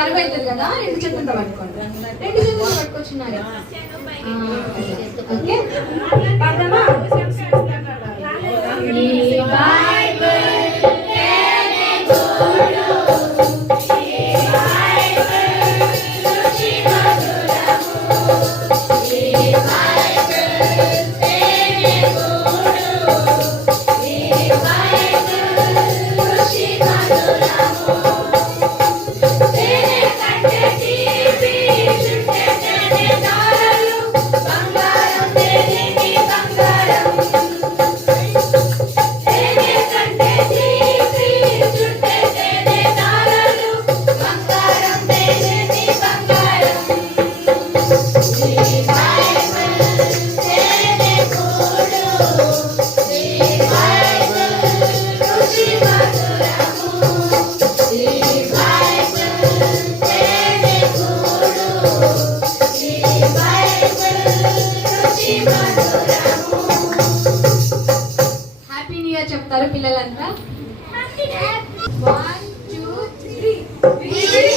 బరువు అవుతుంది కదా, రెండు చేతులతో పట్టుకోండి. రెండు చేతులతో పట్టుకొచ్చినారు. ఓకే, పాడదామా? హ్యాపీ న్యూ ఇయర్ చెప్తారు పిల్లలంతా. 1 2 3